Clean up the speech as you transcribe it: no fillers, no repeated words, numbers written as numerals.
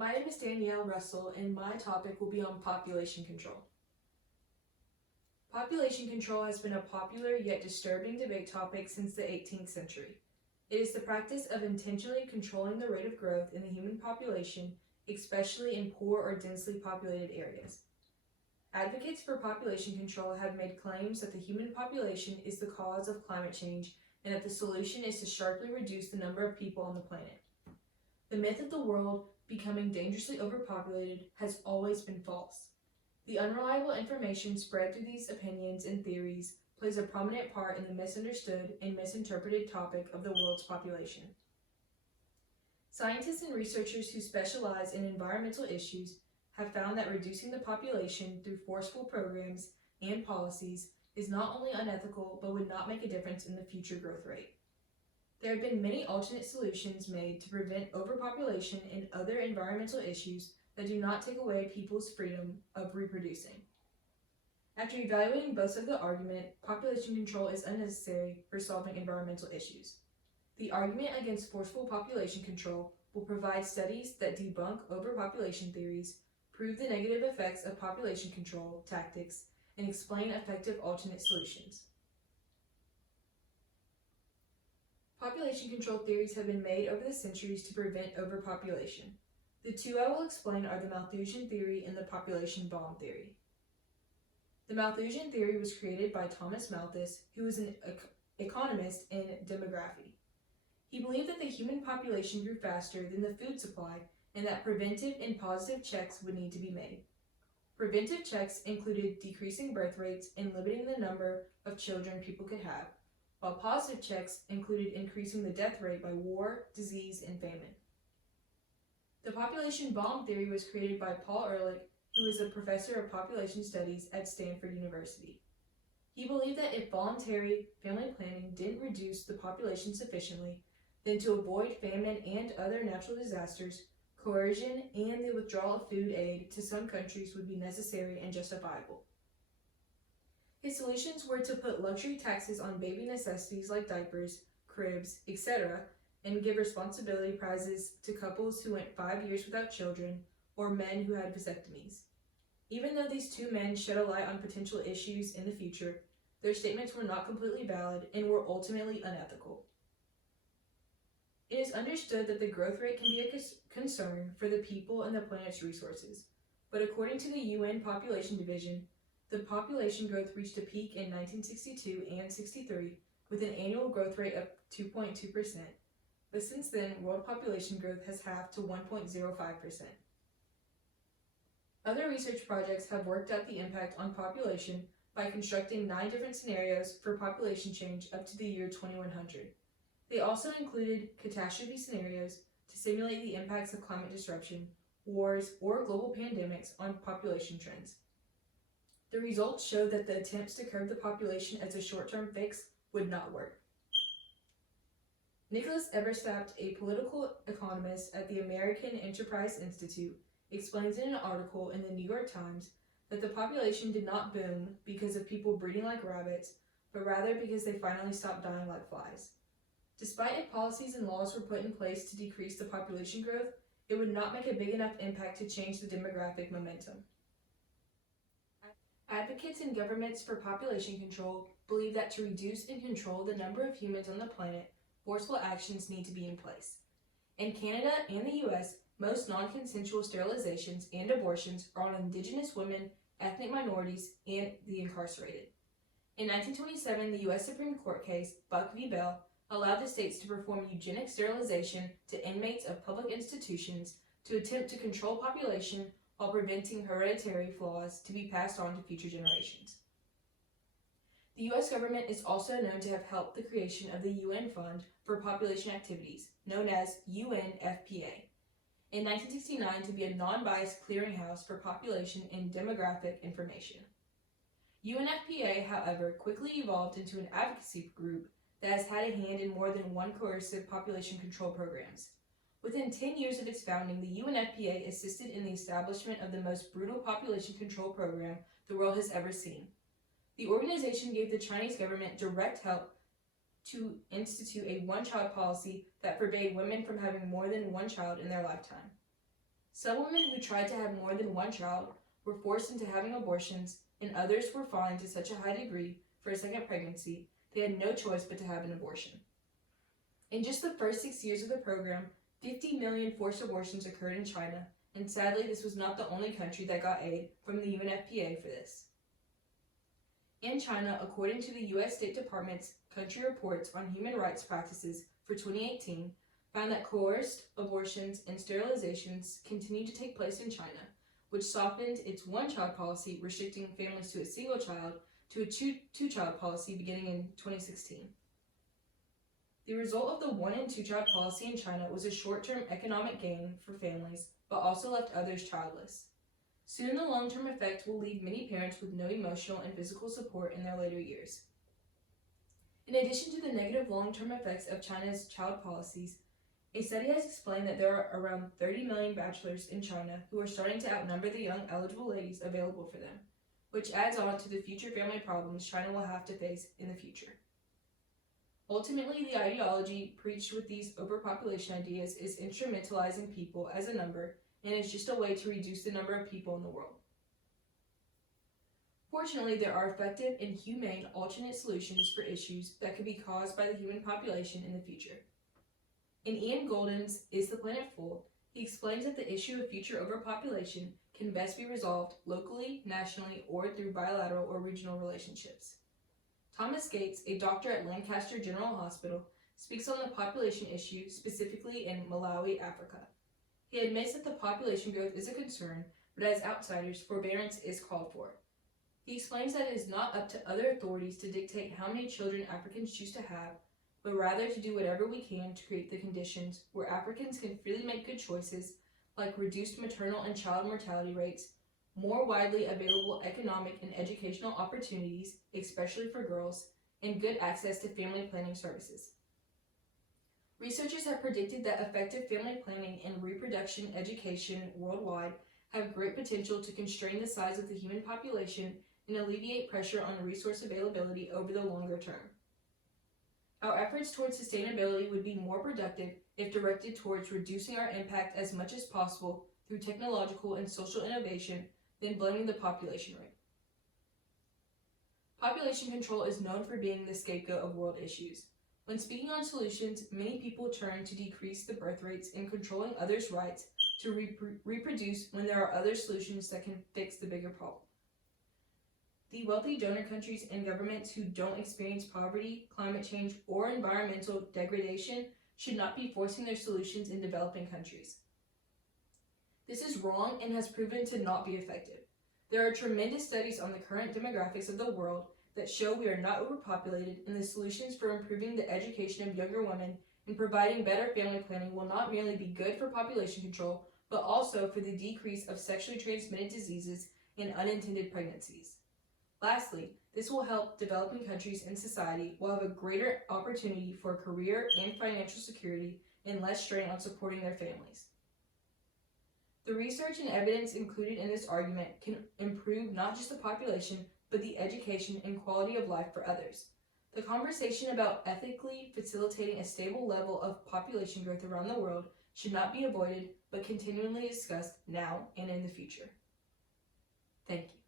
My name is Danielle Russell, and my topic will be on population control. Population control has been a popular yet disturbing debate topic since the 18th century. It is the practice of intentionally controlling the rate of growth in the human population, especially in poor or densely populated areas. Advocates for population control have made claims that the human population is the cause of climate change and that the solution is to sharply reduce the number of people on the planet. The myth of the world becoming dangerously overpopulated has always been false. The unreliable information spread through these opinions and theories plays a prominent part in the misunderstood and misinterpreted topic of the world's population. Scientists and researchers who specialize in environmental issues have found that reducing the population through forceful programs and policies is not only unethical but would not make a difference in the future growth rate. There have been many alternate solutions made to prevent overpopulation and other environmental issues that do not take away people's freedom of reproducing. After evaluating both sides of the argument, population control is unnecessary for solving environmental issues. The argument against forceful population control will provide studies that debunk overpopulation theories, prove the negative effects of population control tactics, and explain effective alternate solutions. Population control theories have been made over the centuries to prevent overpopulation. The two I will explain are the Malthusian theory and the population bomb theory. The Malthusian theory was created by Thomas Malthus, who was an economist in demography. He believed that the human population grew faster than the food supply and that preventive and positive checks would need to be made. Preventive checks included decreasing birth rates and limiting the number of children people could have, while positive checks included increasing the death rate by war, disease, and famine. The population bomb theory was created by Paul Ehrlich, who was a professor of population studies at Stanford University. He believed that if voluntary family planning didn't reduce the population sufficiently, then to avoid famine and other natural disasters, coercion and the withdrawal of food aid to some countries would be necessary and justifiable. His solutions were to put luxury taxes on baby necessities like diapers, cribs, etc., and give responsibility prizes to couples who went 5 years without children or men who had vasectomies. Even though these two men shed a light on potential issues in the future, their statements were not completely valid and were ultimately unethical. It is understood that the growth rate can be a concern for the people and the planet's resources, but according to the UN Population Division, the population growth reached a peak in 1962 and 63 with an annual growth rate of 2.2%, but since then, world population growth has halved to 1.05%. Other research projects have worked out the impact on population by constructing 9 different scenarios for population change up to the year 2100. They also included catastrophe scenarios to simulate the impacts of climate disruption, wars, or global pandemics on population trends. The results showed that the attempts to curb the population as a short-term fix would not work. Nicholas Eberstadt, a political economist at the American Enterprise Institute, explains in an article in the New York Times that the population did not boom because of people breeding like rabbits, but rather because they finally stopped dying like flies. Despite if policies and laws were put in place to decrease the population growth, it would not make a big enough impact to change the demographic momentum. Advocates and governments for population control believe that to reduce and control the number of humans on the planet, forceful actions need to be in place. In Canada and the US, most non-consensual sterilizations and abortions are on Indigenous women, ethnic minorities, and the incarcerated. In 1927, the US Supreme Court case, Buck v. Bell, allowed the states to perform eugenic sterilization to inmates of public institutions to attempt to control population while preventing hereditary flaws to be passed on to future generations. The U.S. government is also known to have helped the creation of the UN Fund for Population Activities, known as UNFPA, in 1969 to be a non-biased clearinghouse for population and demographic information. UNFPA, however, quickly evolved into an advocacy group that has had a hand in more than one coercive population control programs. Within 10 years of its founding, the UNFPA assisted in the establishment of the most brutal population control program the world has ever seen. The organization gave the Chinese government direct help to institute a one-child policy that forbade women from having more than one child in their lifetime. Some women who tried to have more than one child were forced into having abortions, and others were fined to such a high degree for a second pregnancy they had no choice but to have an abortion. In just the first 6 years of the program, 50 million forced abortions occurred in China, and sadly this was not the only country that got aid from the UNFPA for this. In China, according to the U.S. State Department's Country Reports on Human Rights Practices for 2018, found that coerced abortions and sterilizations continued to take place in China, which softened its one-child policy restricting families to a single child to a two-child policy beginning in 2016. The result of the one- and two-child policy in China was a short-term economic gain for families, but also left others childless. Soon the long-term effect will leave many parents with no emotional and physical support in their later years. In addition to the negative long-term effects of China's child policies, a study has explained that there are around 30 million bachelors in China who are starting to outnumber the young eligible ladies available for them, which adds on to the future family problems China will have to face in the future. Ultimately, the ideology preached with these overpopulation ideas is instrumentalizing people as a number and is just a way to reduce the number of people in the world. Fortunately, there are effective and humane alternate solutions for issues that could be caused by the human population in the future. In Ian Golden's Is the Planet Full?, he explains that the issue of future overpopulation can best be resolved locally, nationally, or through bilateral or regional relationships. Thomas Gates, a doctor at Lancaster General Hospital, speaks on the population issue specifically in Malawi, Africa. He admits that the population growth is a concern, but as outsiders, forbearance is called for. He explains that it is not up to other authorities to dictate how many children Africans choose to have, but rather to do whatever we can to create the conditions where Africans can freely make good choices like reduced maternal and child mortality rates, more widely available economic and educational opportunities, especially for girls, and good access to family planning services. Researchers have predicted that effective family planning and reproduction education worldwide have great potential to constrain the size of the human population and alleviate pressure on resource availability over the longer term. Our efforts towards sustainability would be more productive if directed towards reducing our impact as much as possible through technological and social innovation than blaming the population rate. Population control is known for being the scapegoat of world issues. When speaking on solutions, many people turn to decrease the birth rates and controlling others' rights to reproduce when there are other solutions that can fix the bigger problem. The wealthy donor countries and governments who don't experience poverty, climate change, or environmental degradation should not be forcing their solutions in developing countries. This is wrong and has proven to not be effective. There are tremendous studies on the current demographics of the world that show we are not overpopulated, and the solutions for improving the education of younger women and providing better family planning will not merely be good for population control, but also for the decrease of sexually transmitted diseases and unintended pregnancies. Lastly, this will help developing countries and society will have a greater opportunity for career and financial security and less strain on supporting their families. The research and evidence included in this argument can improve not just the population, but the education and quality of life for others. The conversation about ethically facilitating a stable level of population growth around the world should not be avoided, but continually discussed now and in the future. Thank you.